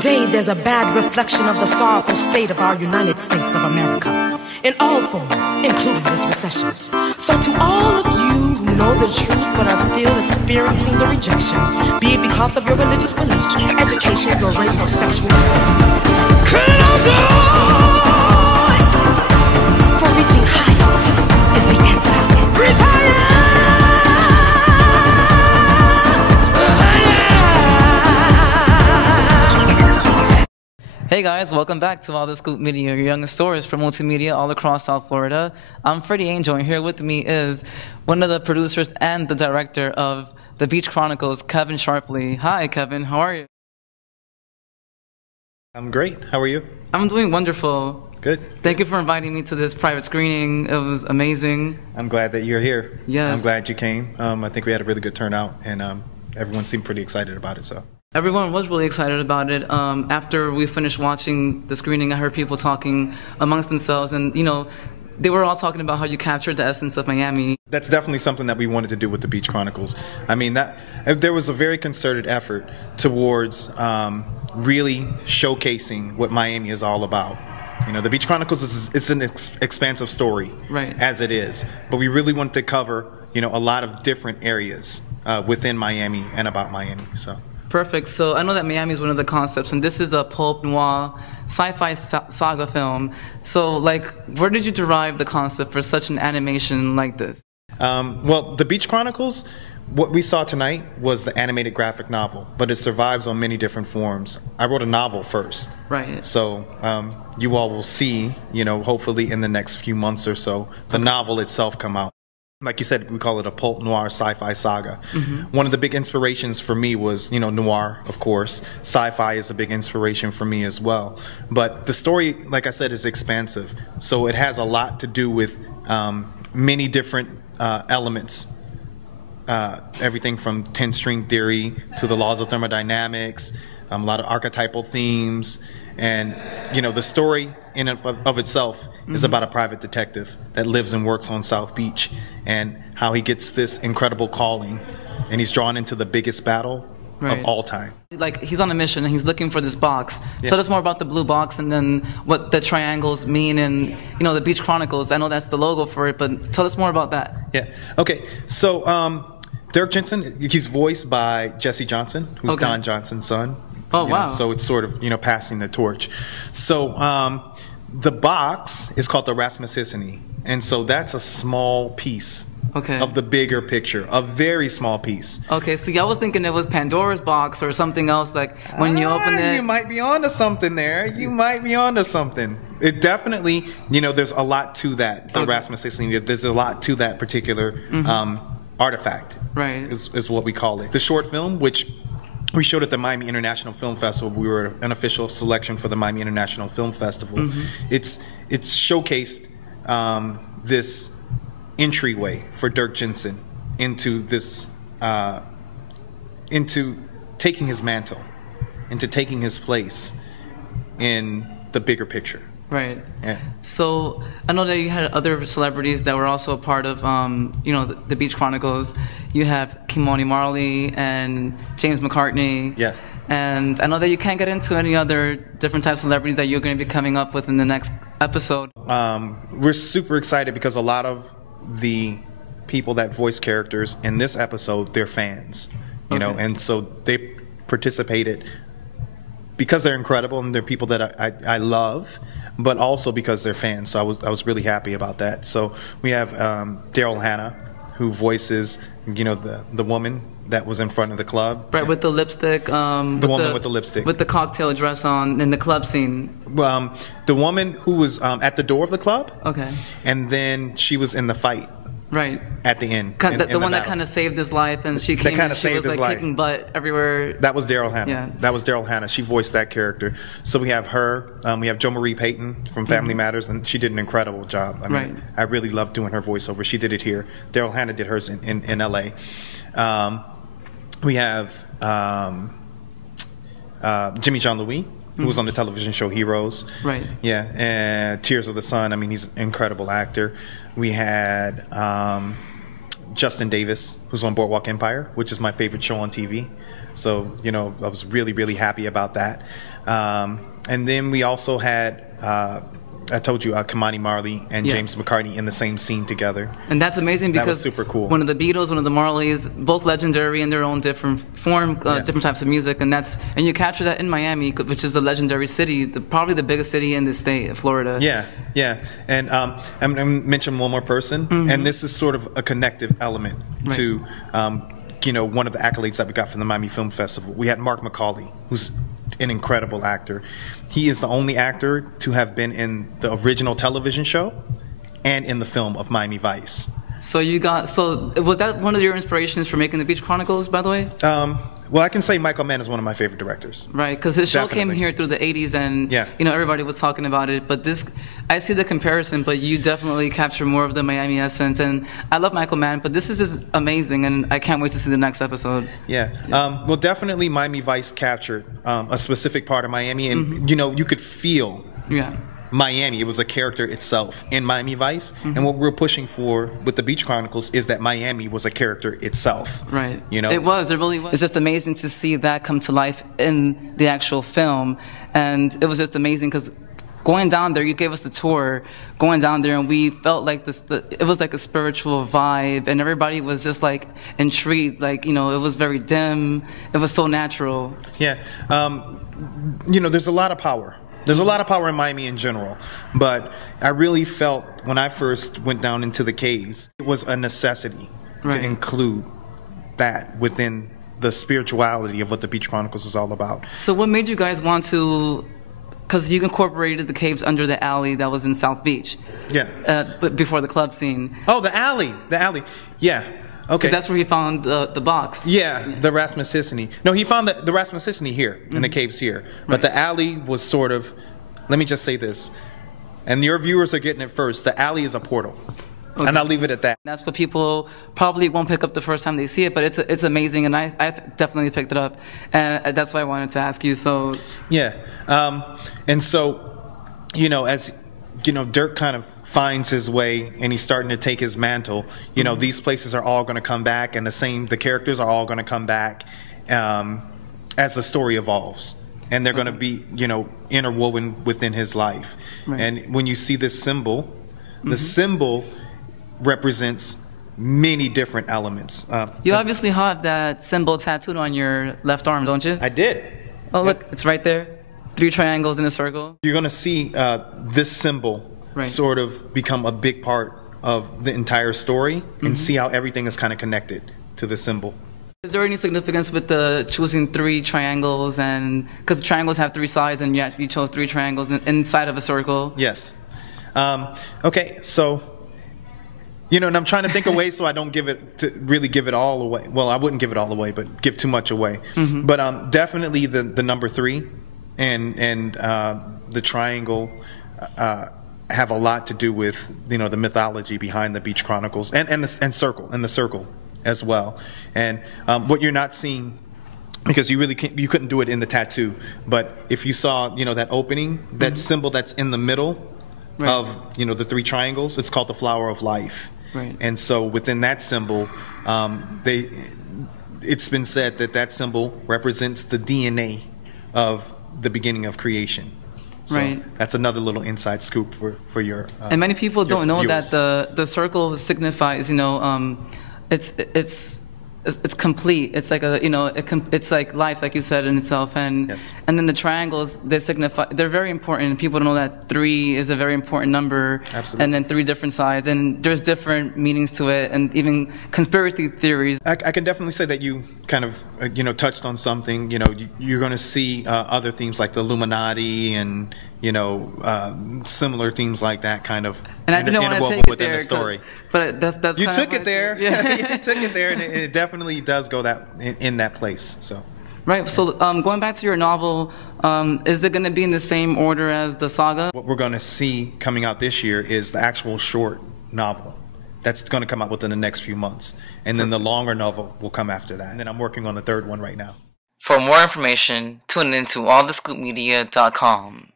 Today there's a bad reflection of the sorrowful state of our United States of America, in all forms, including this recession. So to all of you who know the truth but are still experiencing the rejection, be it because of your religious beliefs, education, your race, or sexual preference, criminal joy for reaching higher is the answer. Reach higher! Hey guys, welcome back to All the Scoop Media, your youngest source for multimedia all across South Florida. I'm Freddie Angel, and here with me is one of the producers and the director of The Beach Chronicles, Kevin Sharpley. Hi Kevin, how are you? I'm great. How are you? I'm doing wonderful. Good. Thank you for inviting me to this private screening. It was amazing. I'm glad that you're here. Yes. I'm glad you came. I think we had a really good turnout, and everyone seemed pretty excited about it. So. Everyone was really excited about it. After we finished watching the screening, I heard people talking amongst themselves, and they were all talking about how you captured the essence of Miami. That's definitely something that we wanted to do with the Beach Chronicles. I mean, there was a very concerted effort towards really showcasing what Miami is all about. The Beach Chronicles it's an expansive story, right, as it is, but we really wanted to cover a lot of different areas within Miami and about Miami. So. Perfect. So I know that Miami is one of the concepts, and this is a pulp noir sci-fi saga film. So, where did you derive the concept for such an animation like this? Well, The Beach Chronicles, what we saw tonight was the animated graphic novel, but it survives on many different forms. I wrote a novel first. Right. So you all will see, hopefully in the next few months or so, the novel itself come out. Like you said, we call it a pulp noir sci-fi saga. Mm-hmm. One of the big inspirations for me was, noir, of course. Sci-fi is a big inspiration for me as well. But the story, like I said, is expansive. So it has a lot to do with many different elements. Everything from 10-string theory to the laws of thermodynamics, a lot of archetypal themes. And, the story in and of itself is about a private detective that lives and works on South Beach, and how he gets this incredible calling, and he's drawn into the biggest battle of all time. He's on a mission, and he's looking for this box. Yeah. Tell us more about the blue box, and then what the triangles mean, and, the Beach Chronicles. I know that's the logo for it, but tell us more about that. Yeah. Okay. So, Dirk Jensen, he's voiced by Jesse Johnson, who's Don Johnson's son. Oh, wow. So it's sort of, passing the torch. So the box is called the Rasmussissany. And so that's a small piece of the bigger picture, a very small piece. Okay, see, I was thinking it was Pandora's box or something else, when you open it. You might be onto something there. You might be onto something. It definitely, there's a lot to that, the Rasmussissany. There's a lot to that particular artifact, right? Is what we call it. The short film, which we showed at the Miami International Film Festival. We were an official selection for the Miami International Film Festival. Mm-hmm. It's showcased this entryway for Dirk Jensen into this into taking his mantle, into taking his place in the bigger picture. Right. Yeah. So I know that you had other celebrities that were also a part of, the Beach Chronicles. You have Kimani Marley and James McCartney. Yeah. And I know that you can't get into any other different types of celebrities that you're going to be coming up with in the next episode. We're super excited because a lot of the people that voice characters in this episode, they're fans, and so they participated because they're incredible and they're people that I love, but also because they're fans. So I was really happy about that. So we have Daryl Hannah, who voices the woman that was in front of the club. Right, with the lipstick. The woman with the lipstick. With the cocktail dress on in the club scene. The woman who was at the door of the club. Okay. And then she was in the fight. Right. At the end. The one that kind of saved his life, and she came and she was kicking butt everywhere. That was Daryl Hannah. Yeah. That was Daryl Hannah. She voiced that character. So we have her. We have Jo Marie Payton from Family Matters, and she did an incredible job. I mean, I really loved doing her voiceover. She did it here. Daryl Hannah did hers in L.A. We have Jimmy Jean Louis, who was on the television show Heroes. Right. Yeah, and Tears of the Sun. I mean, he's an incredible actor. We had Justin Davis, who's on Boardwalk Empire, which is my favorite show on TV. So, you know, I was really, really happy about that. And then we also had, I told you, Kamani Marley and James McCartney in the same scene together. And that's amazing because that was super cool. One of the Beatles, one of the Marleys, both legendary in their own different form, different types of music, and you capture that in Miami, which is a legendary city, probably the biggest city in the state of Florida. Yeah. And I'm going to mention one more person, and this is sort of a connective element to, you know, one of the accolades that we got from the Miami Film Festival. We had Mark McCauley, who's an incredible actor. He is the only actor to have been in the original television show and in the film of Miami Vice. So was that one of your inspirations for making the Beach Chronicles, by the way? Well, I can say Michael Mann is one of my favorite directors. Right, because his show came here through the 80s, and you know, everybody was talking about it. But I see the comparison, but you definitely capture more of the Miami essence. And I love Michael Mann, but this is just amazing, and I can't wait to see the next episode. Well, definitely Miami Vice captured a specific part of Miami, and you know, you could feel Miami. It was a character itself in Miami Vice, and what we're pushing for with the Beach Chronicles is that Miami was a character itself. Right. You know, it really was. It's just amazing to see that come to life in the actual film, and it was just amazing because going down there, you gave us the tour. Going down there, and we felt like it was like a spiritual vibe, and everybody was just like intrigued. Like, you know, it was very dim. It was so natural. You know, there's a lot of power. There's a lot of power in Miami in general, but I really felt when I first went down into the caves, it was a necessity to include that within the spirituality of what the Beach Chronicles is all about. So what made you guys want to, because you incorporated the caves under the alley that was in South Beach. Before the club scene. Oh, the alley. Yeah. Okay. That's where he found the box. The Rasmussicany. No, he found the Rasmussicany here, in the caves here. But the alley was sort of, let me just say this, and your viewers are getting it first, the alley is a portal. Okay. And I'll leave it at that. That's what people probably won't pick up the first time they see it, but it's amazing, and I definitely picked it up. And that's why I wanted to ask you, so. And so, you know, as, you know, Dirk kind of finds his way and he's starting to take his mantle, you know, these places are all going to come back, and the characters are all going to come back as the story evolves, and they're going to be, you know, interwoven within his life. And when you see this symbol, the symbol represents many different elements. You obviously have that symbol tattooed on your left arm, don't you? I did. Oh, look, it's right there. 3 triangles in a circle. You're going to see this symbol sort of become a big part of the entire story, and see how everything is kind of connected to the symbol. Is there any significance with the choosing 3 triangles, and because the triangles have 3 sides, and yet you chose 3 triangles inside of a circle? Yes. Okay, so, you know, and I'm trying to think of ways so I don't really give it all away. Well, I wouldn't give it all away, but give too much away. But definitely the number 3 and the triangle have a lot to do with, you know, the mythology behind the Beach Chronicles and the circle as well. And what you're not seeing, because you couldn't do it in the tattoo, but if you saw, you know, that opening, that symbol that's in the middle of, you know, the 3 triangles, it's called the flower of life. And so within that symbol, it's been said that symbol represents the DNA of the beginning of creation. So that's another little inside scoop for your and many people don't know viewers. That the circle signifies, you know, it's complete. It's like it's like life, like you said, in itself. And and then the triangles, they're very important. People don't know that 3 is a very important number. Absolutely. And then 3 different sides, and there's different meanings to it, and even conspiracy theories. I can definitely say that you kind of you know, touched on something. You know, you're going to see other themes like the Illuminati and, you know, similar themes like that kind of and I didn't want to take it within there, the story. But that's you kind took of it there. Yeah. You took it there, and it definitely does go in that place. So. Right. So going back to your novel, is it going to be in the same order as the saga? What we're going to see coming out this year is the actual short novel. That's going to come out within the next few months. And then the longer novel will come after that. And then I'm working on the 3rd one right now. For more information, tune in to allthescoopmedia.com.